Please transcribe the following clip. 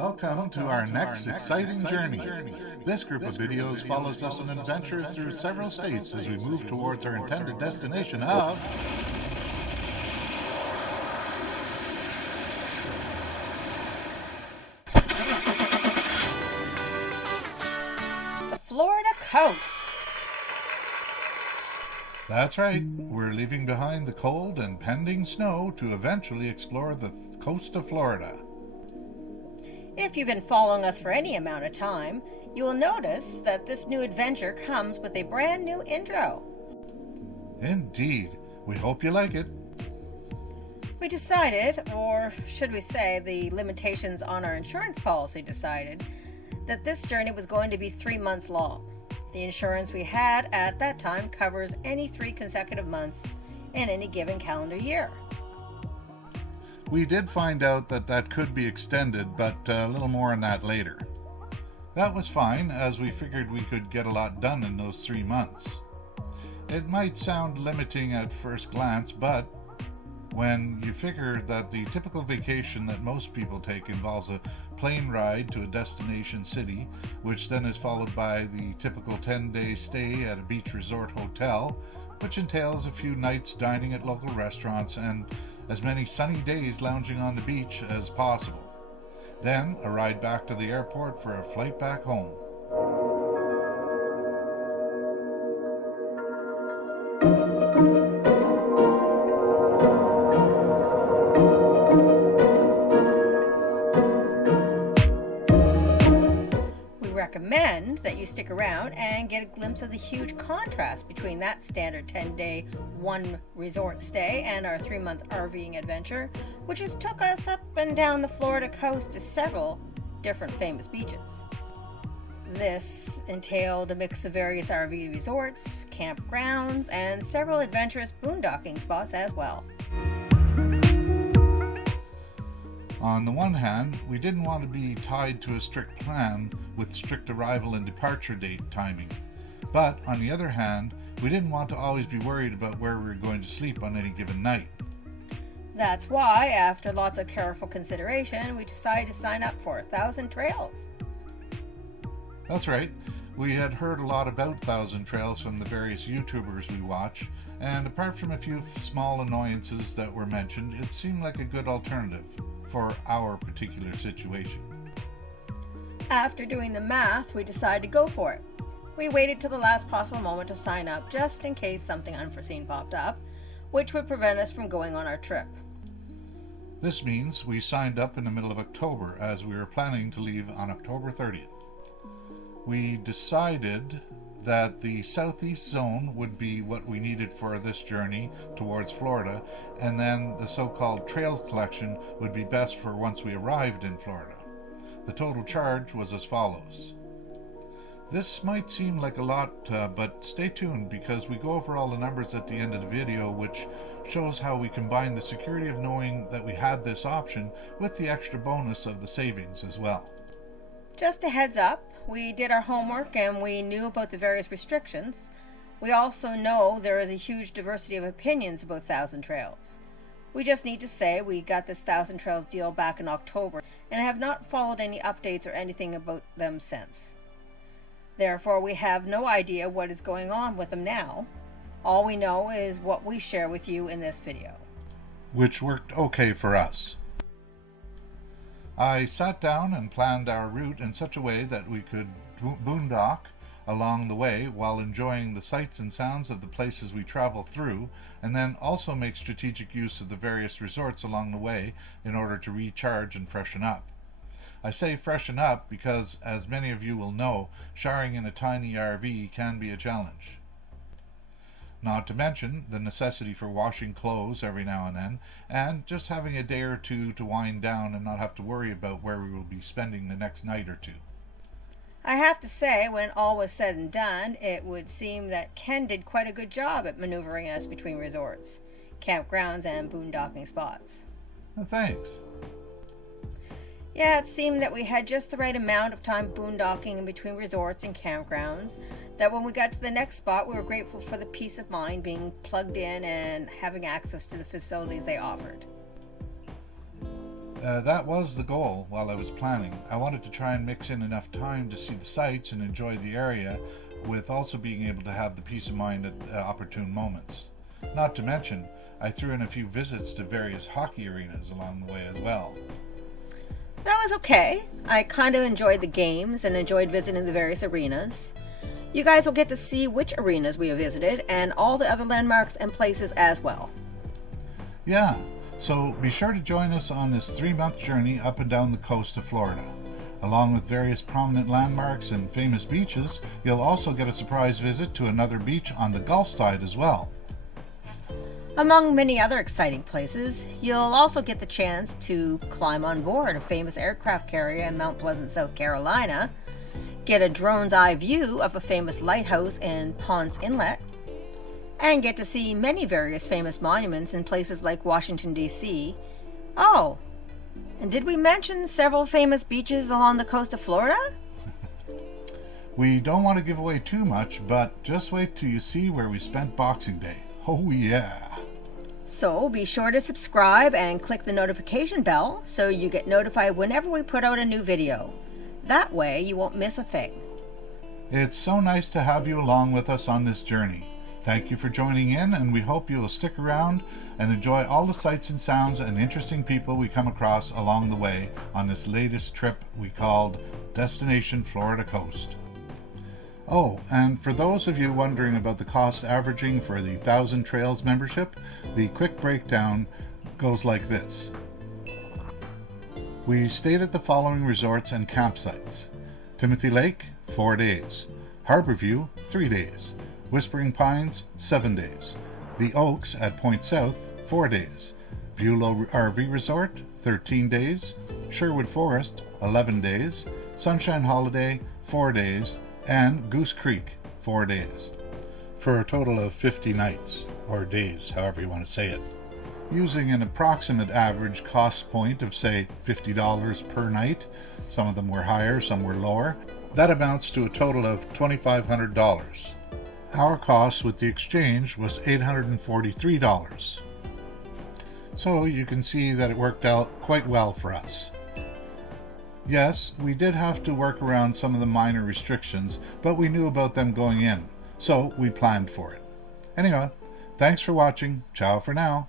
Welcome to our next exciting journey. This group of videos follows us on an adventure through several states as we move towards our intended destination of the Florida coast. That's right, we're leaving behind the cold and pending snow to eventually explore the coast of Florida. If you've been following us for any amount of time, you will notice that this new adventure comes with a brand new intro. Indeed, we hope you like it. We decided, or should we say the limitations on our insurance policy decided, that this journey was going to be 3 months long. The insurance we had at that time covers any 3 consecutive months in any given calendar year. We did find out that could be extended, but a little more on that later. That was fine, as we figured we could get a lot done in those 3 months. It might sound limiting at first glance, but when you figure that the typical vacation that most people take involves a plane ride to a destination city, which then is followed by the typical 10-day stay at a beach resort hotel, which entails a few nights dining at local restaurants and as many sunny days lounging on the beach as possible. Then a ride back to the airport for a flight back home. Recommend that you stick around and get a glimpse of the huge contrast between that standard 10-day one resort stay and our 3-month RVing adventure, which has took us up and down the Florida coast to several different famous beaches. This entailed a mix of various RV resorts, campgrounds, and several adventurous boondocking spots as well. On the one hand, we didn't want to be tied to a strict plan with strict arrival and departure date timing. But on the other hand, we didn't want to always be worried about where we were going to sleep on any given night. That's why, after lots of careful consideration, we decided to sign up for 1,000 Trails. That's right. We had heard a lot about 1,000 Trails from the various YouTubers we watch, and apart from a few small annoyances that were mentioned, it seemed like a good alternative for our particular situation. After doing the math, we decided to go for it. We waited till the last possible moment to sign up just in case something unforeseen popped up, which would prevent us from going on our trip. This means we signed up in the middle of October, as we were planning to leave on October 30th. We decided that the southeast zone would be what we needed for this journey towards Florida, and then the so-called trail collection would be best for once we arrived in Florida. The total charge was as follows. This might seem like a lot, but stay tuned because we go over all the numbers at the end of the video, which shows how we combine the security of knowing that we had this option with the extra bonus of the savings as well. Just a heads up, we did our homework and we knew about the various restrictions. We also know there is a huge diversity of opinions about 1,000 Trails. We just need to say we got this 1,000 Trails deal back in October and have not followed any updates or anything about them since. Therefore, we have no idea what is going on with them now. All we know is what we share with you in this video. Which worked okay for us. I sat down and planned our route in such a way that we could boondock along the way while enjoying the sights and sounds of the places we travel through, and then also make strategic use of the various resorts along the way in order to recharge and freshen up. I say freshen up because, as many of you will know, showering in a tiny RV can be a challenge. Not to mention the necessity for washing clothes every now and then, and just having a day or two to wind down and not have to worry about where we will be spending the next night or two. I have to say, when all was said and done, it would seem that Ken did quite a good job at maneuvering us between resorts, campgrounds, and boondocking spots. Thanks. Yeah, it seemed that we had just the right amount of time boondocking in between resorts and campgrounds, that when we got to the next spot, we were grateful for the peace of mind being plugged in and having access to the facilities they offered. That was the goal while I was planning. I wanted to try and mix in enough time to see the sights and enjoy the area, with also being able to have the peace of mind at opportune moments. Not to mention, I threw in a few visits to various hockey arenas along the way as well. That was okay. I kind of enjoyed the games and enjoyed visiting the various arenas. You guys will get to see which arenas we have visited and all the other landmarks and places as well. Yeah, so be sure to join us on this 3-month journey up and down the coast of Florida. Along with various prominent landmarks and famous beaches, you'll also get a surprise visit to another beach on the Gulf side as well. Among many other exciting places, you'll also get the chance to climb on board a famous aircraft carrier in Mount Pleasant, South Carolina, get a drone's eye view of a famous lighthouse in Ponce Inlet, and get to see many various famous monuments in places like Washington, D.C. Oh, and did we mention several famous beaches along the coast of Florida? We don't want to give away too much, but just wait till you see where we spent Boxing Day. Oh yeah! So be sure to subscribe and click the notification bell so you get notified whenever we put out a new video. That way you won't miss a thing. It's so nice to have you along with us on this journey. Thank you for joining in, and we hope you will stick around and enjoy all the sights and sounds and interesting people we come across along the way on this latest trip we called Destination Florida Coast. Oh, and for those of you wondering about the cost averaging for the 1,000 Trails membership, the quick breakdown goes like this. We stayed at the following resorts and campsites: Timothy Lake, 4 days; Harborview, 3 days; Whispering Pines, 7 days; The Oaks at Point South, 4 days; Beulah RV Resort, 13 days; Sherwood Forest, 11 days; Sunshine Holiday, 4 days; and Goose Creek, 4 days, for a total of 50 nights, or days, however you want to say it. Using an approximate average cost point of, say, $50 per night, some of them were higher, some were lower, that amounts to a total of $2,500. Our cost with the exchange was $843. So you can see that it worked out quite well for us. Yes, we did have to work around some of the minor restrictions, but we knew about them going in, so we planned for it. Anyway, thanks for watching. Ciao for now.